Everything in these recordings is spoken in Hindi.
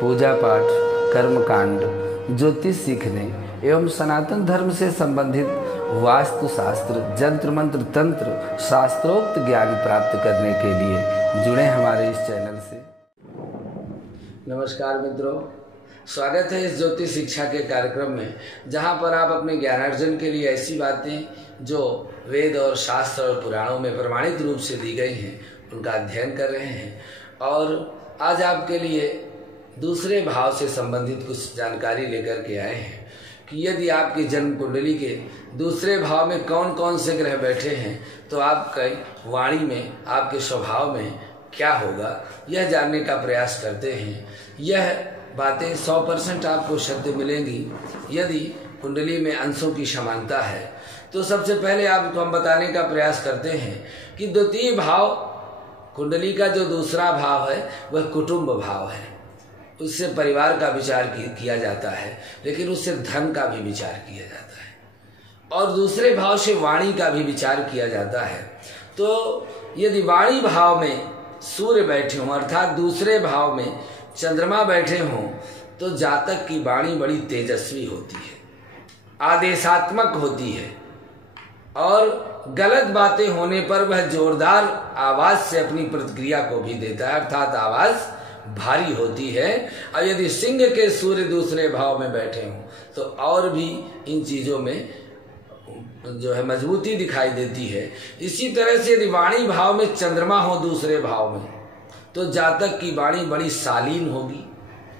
पूजा पाठ, कर्मकांड, ज्योतिष सीखने एवं सनातन धर्म से संबंधित वास्तुशास्त्र, जंत्र मंत्र, तंत्र, शास्त्रोक्त ज्ञान प्राप्त करने के लिए जुड़े हमारे इस चैनल से। नमस्कार मित्रों, स्वागत है इस ज्योतिष शिक्षा के कार्यक्रम में, जहां पर आप अपने ज्ञानार्जन के लिए ऐसी बातें जो वेद और शास्त्र और पुराणों में प्रमाणित रूप से दी गई हैं उनका अध्ययन कर रहे हैं। और आज आपके लिए दूसरे भाव से संबंधित कुछ जानकारी लेकर के आए हैं कि यदि आपकी जन्म कुंडली के दूसरे भाव में कौन कौन से ग्रह बैठे हैं तो आपके वाणी में, आपके स्वभाव में क्या होगा, यह जानने का प्रयास करते हैं। यह बातें 100% आपको सत्य मिलेंगी यदि कुंडली में अंशों की समानता है। तो सबसे पहले आपको हम बताने का प्रयास करते हैं कि द्वितीय भाव, कुंडली का जो दूसरा भाव है वह कुटुंब भाव है। उससे परिवार का विचार किया जाता है, लेकिन उससे धन का भी विचार किया जाता है और दूसरे भाव से वाणी का भी विचार किया जाता है। तो यदि वाणी भाव में सूर्य बैठे हों अर्थात दूसरे भाव में चंद्रमा बैठे हों तो जातक की वाणी बड़ी तेजस्वी होती है, आदेशात्मक होती है और गलत बातें होने पर वह जोरदार आवाज से अपनी प्रतिक्रिया को भी देता है, अर्थात आवाज भारी होती है। और यदि सिंह के सूर्य दूसरे भाव में बैठे हों तो और भी इन चीजों में जो है मजबूती दिखाई देती है। इसी तरह से यदि वाणी भाव में चंद्रमा हो दूसरे भाव में तो जातक की वाणी बड़ी शालीन होगी,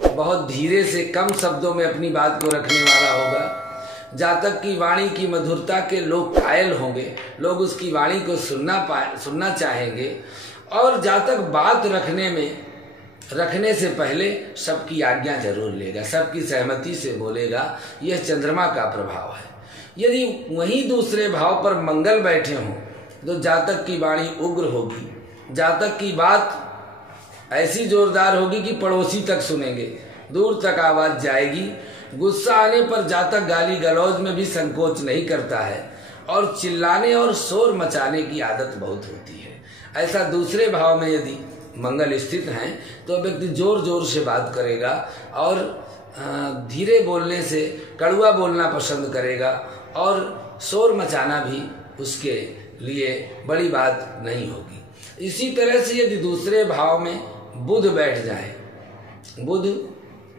बहुत धीरे से कम शब्दों में अपनी बात को रखने वाला होगा। जातक की वाणी की मधुरता के लोग कायल होंगे, लोग उसकी वाणी को सुनना चाहेंगे और जातक बात रखने से पहले सबकी आज्ञा जरूर लेगा, सबकी सहमति से बोलेगा। यह चंद्रमा का प्रभाव है। यदि वहीं दूसरे भाव पर मंगल बैठे हों तो जातक की वाणी उग्र होगी, जातक की बात ऐसी जोरदार होगी कि पड़ोसी तक सुनेंगे, दूर तक आवाज जाएगी। गुस्सा आने पर जातक गाली गलौज में भी संकोच नहीं करता है और चिल्लाने और शोर मचाने की आदत बहुत होती है। ऐसा दूसरे भाव में यदि मंगल स्थित हैं तो व्यक्ति जोर जोर से बात करेगा और धीरे बोलने से कड़वा बोलना पसंद करेगा और शोर मचाना भी उसके लिए बड़ी बात नहीं होगी। इसी तरह से यदि दूसरे भाव में बुध बैठ जाए, बुध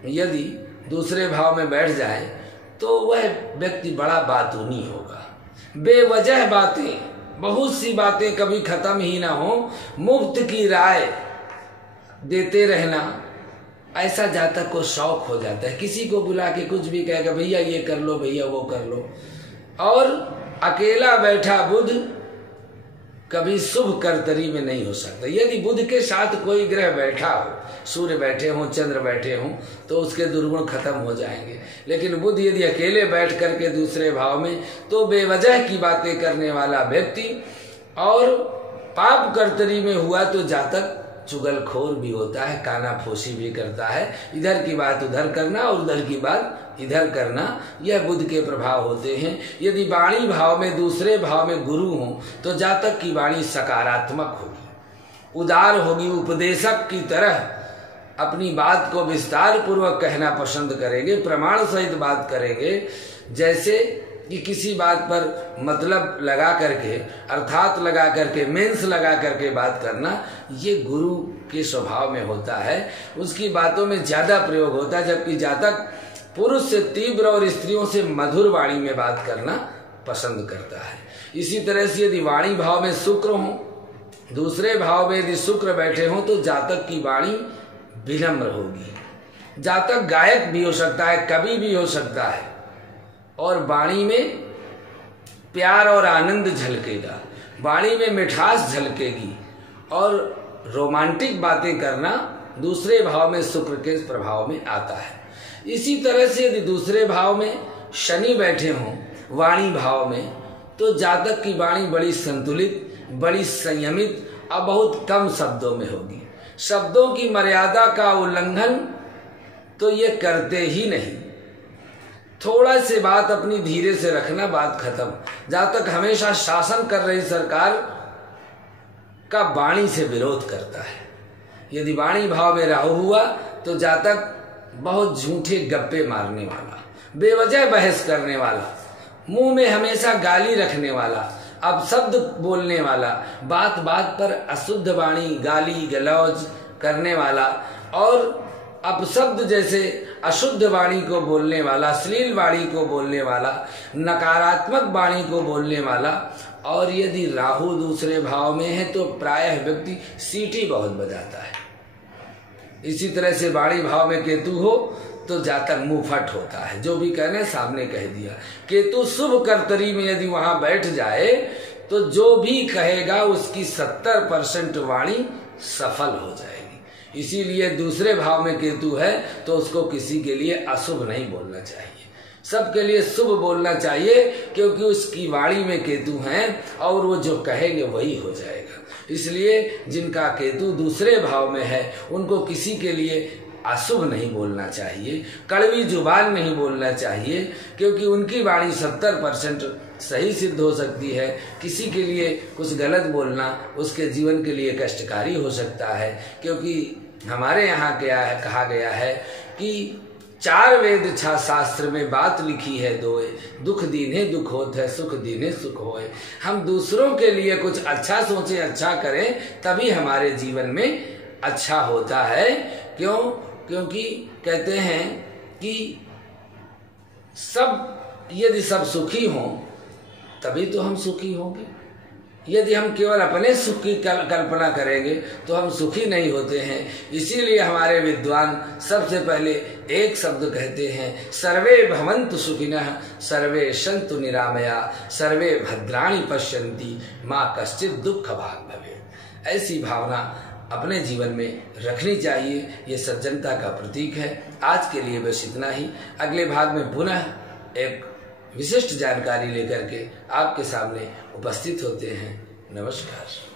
यदि दूसरे भाव में बैठ जाए तो वह व्यक्ति बड़ा बातूनी होगा। बेवजह बातें, बहुत सी बातें कभी खत्म ही ना हो, मुफ्त की राय देते रहना, ऐसा जातक को शौक हो जाता है। किसी को बुला के कुछ भी कहेगा, भैया ये कर लो, भैया वो कर लो। और अकेला बैठा बुध कभी शुभ कर्तरी में नहीं हो सकता। यदि बुध के साथ कोई ग्रह बैठा हो, सूर्य बैठे हों, चंद्र बैठे हों, तो उसके दुर्गुण खत्म हो जाएंगे। लेकिन बुध यदि अकेले बैठ करके दूसरे भाव में तो बेवजह की बातें करने वाला व्यक्ति और पाप कर्तरी में हुआ तो जातक चुगलखोर भी होता है, कानाफोसी भी करता है। इधर की बात उधर करना और उधर की बात इधर करना, यह बुध के प्रभाव होते हैं। यदि वाणी भाव में दूसरे भाव में गुरु हो तो जातक की वाणी सकारात्मक होगी, उदार होगी, उपदेशक की तरह अपनी बात को विस्तार पूर्वक कहना पसंद करेंगे, प्रमाण सहित बात करेंगे। जैसे कि किसी बात पर मतलब लगा करके, अर्थात लगा करके, मेंस लगा करके बात करना, ये गुरु के स्वभाव में होता है। उसकी बातों में ज्यादा प्रयोग होता है, जबकि जातक पुरुष से तीव्र और स्त्रियों से मधुर वाणी में बात करना पसंद करता है। इसी तरह से यदि वाणी भाव में शुक्र हो, दूसरे भाव में यदि शुक्र बैठे हों तो जातक की वाणी विनम्र होगी। जातक गायक भी हो सकता है, कवि भी हो सकता है और वाणी में प्यार और आनंद झलकेगा, वाणी में मिठास झलकेगी और रोमांटिक बातें करना दूसरे भाव में शुक्र के प्रभाव में आता है। इसी तरह से यदि दूसरे भाव में शनि बैठे हों वाणी भाव में तो जातक की वाणी बड़ी संतुलित, बड़ी संयमित और बहुत कम शब्दों में होगी। शब्दों की मर्यादा का उल्लंघन तो ये करते ही नहीं। थोड़ा से बात अपनी धीरे से रखना, बात खत्म। जातक हमेशा शासन कर रही सरकार का वाणी से विरोध करता है। यदि वाणी भाव में राहु हुआ तो जातक बहुत झूठे गप्पे मारने वाला, बेवजह बहस करने वाला, मुंह में हमेशा गाली रखने वाला, अपशब्द बोलने वाला, बात बात पर अशुद्ध वाणी, गाली गलौज करने वाला और अपशब्द जैसे अशुद्ध वाणी को बोलने वाला, अश्लील वाणी को बोलने वाला, नकारात्मक वाणी को बोलने वाला। और यदि राहु दूसरे भाव में है तो प्रायः व्यक्ति सीटी बहुत बजाता है। इसी तरह से वाणी भाव में केतु हो तो जातक मुंहफट होता है, जो भी कहने सामने कह दिया। केतु शुभ कर्तरी में यदि वहां बैठ जाए तो जो भी कहेगा उसकी 70% वाणी सफल हो जाएगी। इसीलिए दूसरे भाव में केतु है तो उसको किसी के लिए अशुभ नहीं बोलना चाहिए, सबके लिए शुभ बोलना चाहिए, क्योंकि उसकी वाणी में केतु हैं और वो जो कहेंगे वही हो जाएगा। इसलिए जिनका केतु दूसरे भाव में है उनको किसी के लिए अशुभ नहीं बोलना चाहिए, कड़वी जुबान नहीं बोलना चाहिए, क्योंकि उनकी वाणी 70% सही सिद्ध हो सकती है। किसी के लिए कुछ गलत बोलना उसके जीवन के लिए कष्टकारी हो सकता है, क्योंकि हमारे यहाँ क्या है, कहा गया है कि 4 वेद छा शास्त्र में बात लिखी है दोए, दुख दीने दुख होत है, सुख दीने सुख होए। हम दूसरों के लिए कुछ अच्छा सोचें, अच्छा करें, तभी हमारे जीवन में अच्छा होता है। क्यों? क्योंकि कहते हैं कि यदि सब सुखी हों तभी तो हम सुखी होंगे। यदि हम केवल अपने सुख की कल्पना करेंगे तो हम सुखी नहीं होते हैं। इसीलिए हमारे विद्वान सबसे पहले एक शब्द कहते हैं, सर्वे भवन्तु सुखिनः सर्वे सन्तु निरामया सर्वे भद्राणि पश्यन्ति माँ कश्चित् दुःख भाग् भवेत्। ऐसी भावना अपने जीवन में रखनी चाहिए, ये सज्जनता का प्रतीक है। आज के लिए बस इतना ही। अगले भाग में पुनः एक विशिष्ट जानकारी लेकर के आपके सामने उपस्थित होते हैं। नमस्कार।